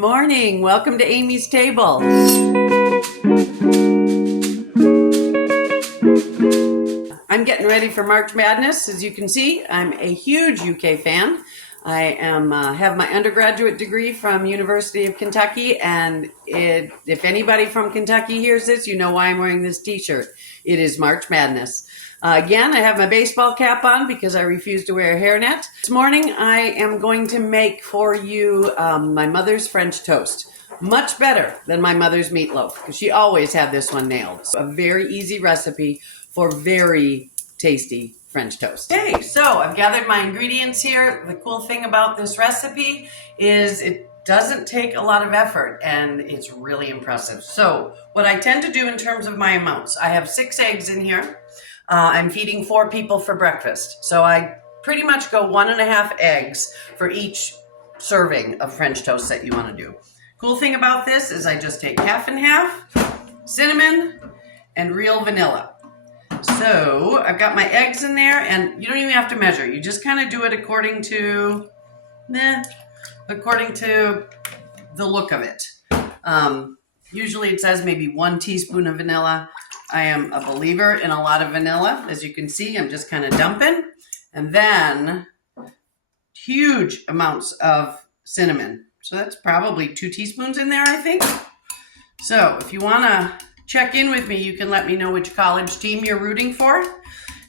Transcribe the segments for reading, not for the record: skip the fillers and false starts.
morning. Welcome to Amy's Table. I'm getting ready for March Madness. As you can see, I'm a huge UK fan. I have my undergraduate degree from University of Kentucky, and if anybody from Kentucky hears this, you know why I'm wearing this t-shirt. It is March Madness. Again, I have my baseball cap on because I refuse to wear a hairnet. This morning, I am going to make for you my mother's French toast. Much better than my mother's meatloaf, because she always had this one nailed. A very easy recipe for very tasty French toast. Okay, so I've gathered my ingredients here. The cool thing about this recipe is it doesn't take a lot of effort, and it's really impressive. So what I tend to do in terms of my amounts, I have 6 eggs in here. I'm feeding 4 people for breakfast. So I pretty much go 1.5 eggs for each serving of French toast that you want to do. Cool thing about this is I just take half and half, cinnamon, and real vanilla. So I've got my eggs in there, and you don't even have to measure. You just kind of do it according to the look of it. Usually it says maybe 1 teaspoon of vanilla. I am a believer in a lot of vanilla. As you can see, I'm just kind of dumping. And then huge amounts of cinnamon. So that's probably 2 teaspoons in there, I think. So if you want to check in with me, you can let me know which college team you're rooting for.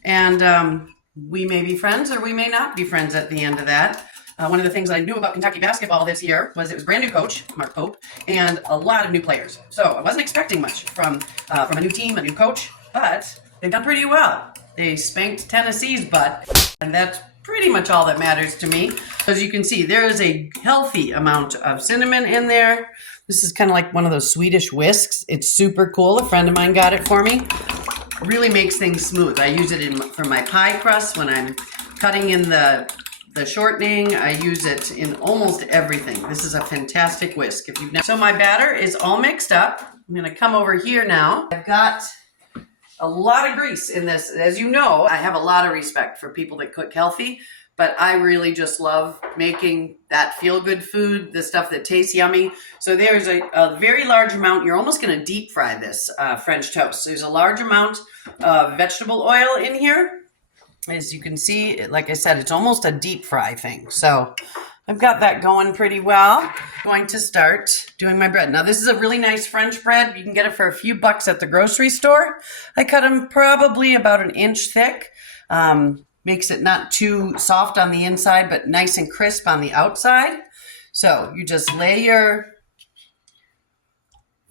And we may be friends or we may not be friends at the end of that. One of the things I knew about Kentucky basketball this year was it was a brand new coach, Mark Pope, and a lot of new players. So I wasn't expecting much from a new team, a new coach, but they've done pretty well. They spanked Tennessee's butt, and that's pretty much all that matters to me. As you can see, there is a healthy amount of cinnamon in there. This is kind of like one of those Swedish whisks. It's super cool. A friend of mine got it for me. It really makes things smooth. I use it for my pie crust when I'm cutting in the shortening. I use it in almost everything. This is a fantastic whisk. So my batter is all mixed up. I'm going to come over here now. I've got a lot of grease in this. As you know, I have a lot of respect for people that cook healthy, but I really just love making that feel-good food, the stuff that tastes yummy. So there's a very large amount. You're almost going to deep fry this French toast. There's a large amount of vegetable oil in here. As you can see, like I said, it's almost a deep fry thing. So I've got that going pretty well. I'm going to start doing my bread. Now, this is a really nice French bread. You can get it for a few bucks at the grocery store. I cut them probably about 1 inch thick. Makes it not too soft on the inside, but nice and crisp on the outside. So you just lay your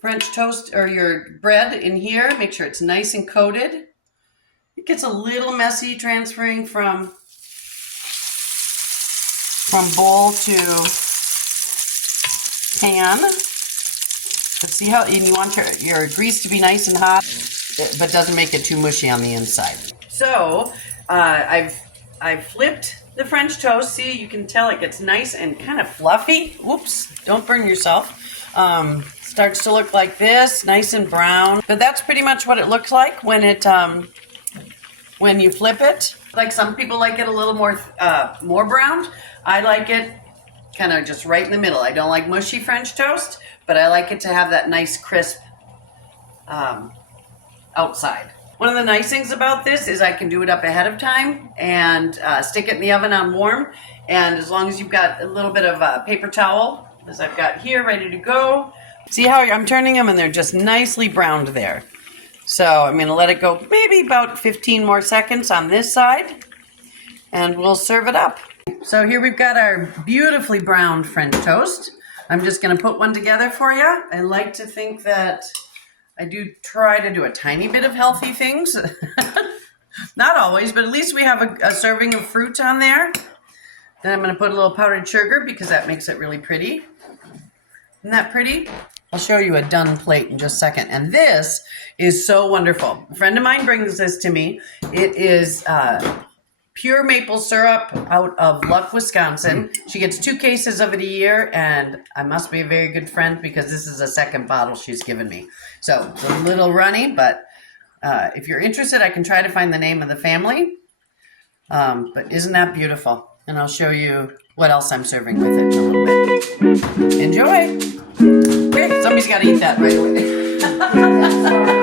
French toast or your bread in here. Make sure it's nice and coated. It gets a little messy transferring from bowl to pan. But see how, and you want your grease to be nice and hot, but doesn't make it too mushy on the inside. So I've flipped the French toast. See, you can tell it gets nice and kind of fluffy. Whoops, don't burn yourself. Starts to look like this, nice and brown. But that's pretty much what it looks like when you flip it. Like some people like it a little more browned. I like it kind of just right in the middle. I don't like mushy French toast, but I like it to have that nice crisp outside. One of the nice things about this is I can do it up ahead of time and stick it in the oven on warm. And as long as you've got a little bit of a paper towel, as I've got here, ready to go. See how I'm turning them and they're just nicely browned there. So I'm going to let it go maybe about 15 more seconds on this side, and we'll serve it up. So here we've got our beautifully browned French toast. I'm just going to put one together for you. I like to think that I do try to do a tiny bit of healthy things. Not always, but at least we have a serving of fruit on there. Then I'm going to put a little powdered sugar because that makes it really pretty. Isn't that pretty? I'll show you a done plate in just a second. And this is so wonderful. A friend of mine brings this to me. It is pure maple syrup out of Luck, Wisconsin. She gets 2 cases of it a year, and I must be a very good friend because this is a second bottle she's given me. So it's a little runny, but if you're interested, I can try to find the name of the family. But isn't that beautiful? And I'll show you what else I'm serving with it in a little bit. Enjoy! Okay, somebody's got to eat that right away.